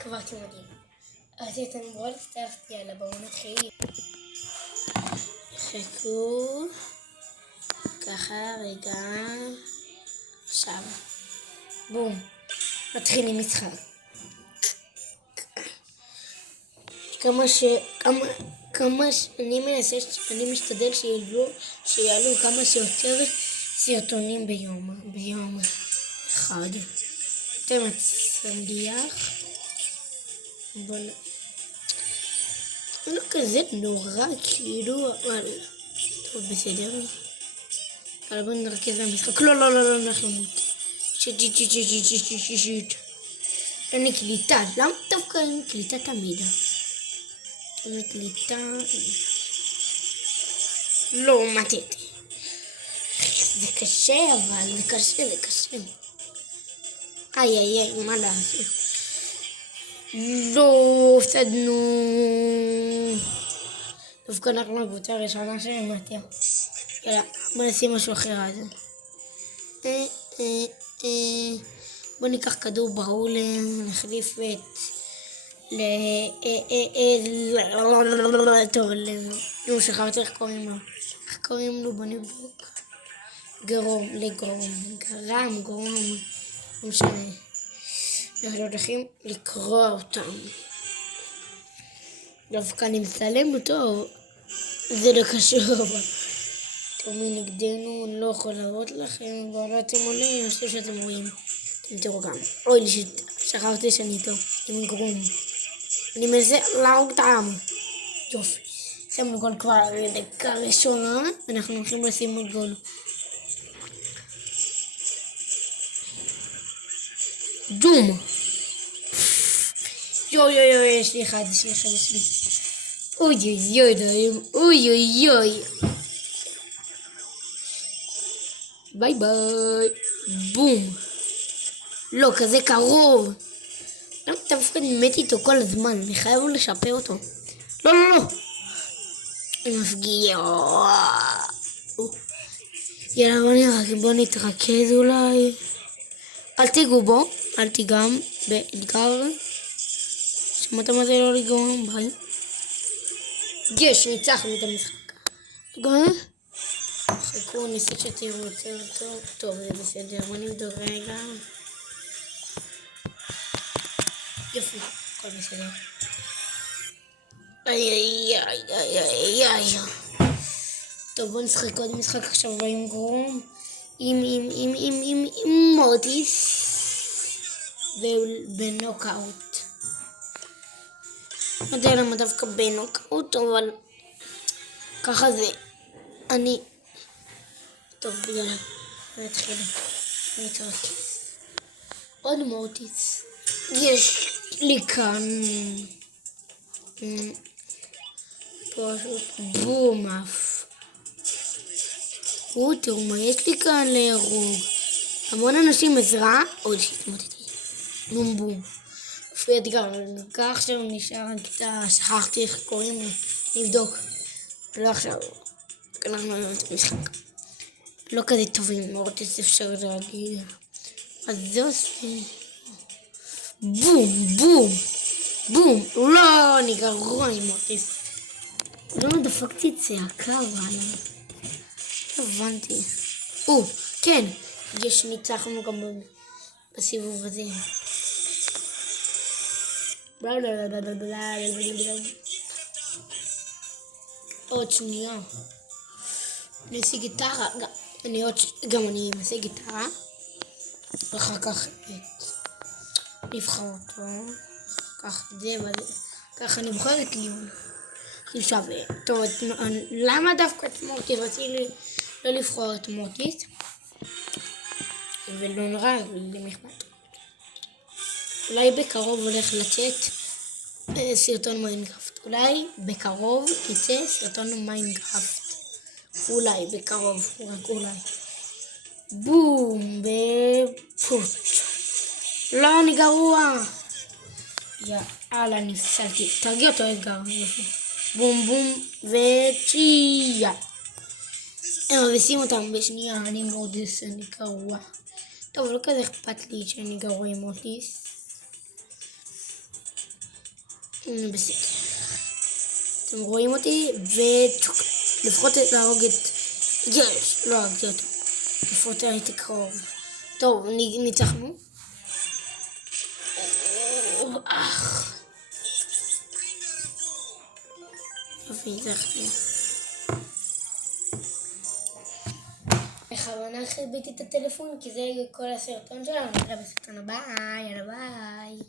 כבר אתם יודעים. אז אתם בואו נצטרך, יאללה בואו נתחיל. חכו. ככה רגע. עכשיו. בום. מתחילים משחק. אני משתדל שיעלו כמה שיותר סרטונים ביום אחד. אתם מצליח. אבל לא כזה נורא כאילו, אבל טוב בסדר. אבל בואו נרכז במשחק. לא, אנחנו נמות. שיט. אין לי קליטה. למה דווקא אין לי קליטה תמיד? אין לי קליטה. לא, מתתי. זה קשה אבל, זה קשה. איי, מה לעשות? לא, הפסדנו. דווקא אנחנו בקבוצה הראשונה שמתיה. יאללה, בוא נשים משהו אחר אז. בוא ניקח כדור בהול, נחליף את... טוב, לא שכחתי איך קוראים לו, בוא נבדוק. גרום, לא משנה. אנחנו הולכים לקרוא אותם. דווקא אני מצלם אותו, זה לא קשור. טוב, מנגדנו, אני לא יכול להראות לכם, אבל אתם עולים, אני חושב שאתם רואים. אתם תראו גם. אוי, שכחתי שאני איתו, עם גרום. אני מנסה להרוג את העם. יופי. שמנו גול כבר דקה ראשונה, ואנחנו הולכים לשים עוד גול. דום. יוי, יש לי אחד. אוי. ביי. בום. לא, כזה קרוב. למה אתה מפחד מת איתו כל הזמן? אני חייב לשפר אותו. לא. אני מפגיע. יאללה, בוא נתרכז אולי. אל תיגעו בו, אל תיגם באתגר. שמעת מה זה לא לגרום? ביי. יש, ניצחנו את המשחק. חכו, ניסה שתראו יותר טוב. טוב, זה בסדר, בוא נבדוק רגע. יופי, הכל בסדר. איי. טוב, בוא נשחק עוד משחק עכשיו עם גרום. עם מוטיס. ובנוקאוט. לא יודע למה דווקא בנוקאוט, אבל ככה זה. טוב, יאללה. נתחיל. נתרכז. עוד מוטיס. יש לי כאן פשוט בום אף. תראו מה יש לי כאן להרוג. המון אנשים עזרה. עוד שהתמודדתי. בום. לפי אתגר. כך עכשיו נשאר הכיתה. שכחתי איך קוראים לי. נבדוק. לא עכשיו. אנחנו משחק. לא כזה טובים. מוטיס אפשר להגיד. אז זה עושה. בום. לא, אני גרוע עם מוטיס. לא דפקתי צעקה, אבל לא הבנתי. כן, יש ניצחנו גם בסיבוב הזה. עוד שנייה. אני אעשה גיטרה. גם אני אעשה גיטרה. ואחר כך נבחר אותו. כך זה, ככה אני בוחר את ליון. הכי שווה. טוב, למה דווקא את מוטיס? רציתי לא לבחור את מוטיס. ולא נורא, למחמד. אולי בקרוב הולך לצאת סרטון מיינקראפט. אולי בקרוב יצא סרטון מיינקראפט. אולי בקרוב, רק אולי. בום, בפוט. לא, אני גרוע. יאללה, נפסלתי. תרגיע אותו אתגר. בום, וצ'יה. הם מבסים אותם בשנייה. אני מוטיס, אני גרוע. טוב, לא כזה אכפת לי שאני גרוע עם מוטיס. הנה בסדר. אתם רואים אותי, לפחות להרוג את... יש, לא הרגתי אותו. לפחות הייתי קרוב. טוב, ניצחנו. יופי, ניצחתי. בכוונה חיביתי את הטלפון, כי זה כל הסרטון שלנו. נראה בסרטון הבא, יאללה ביי.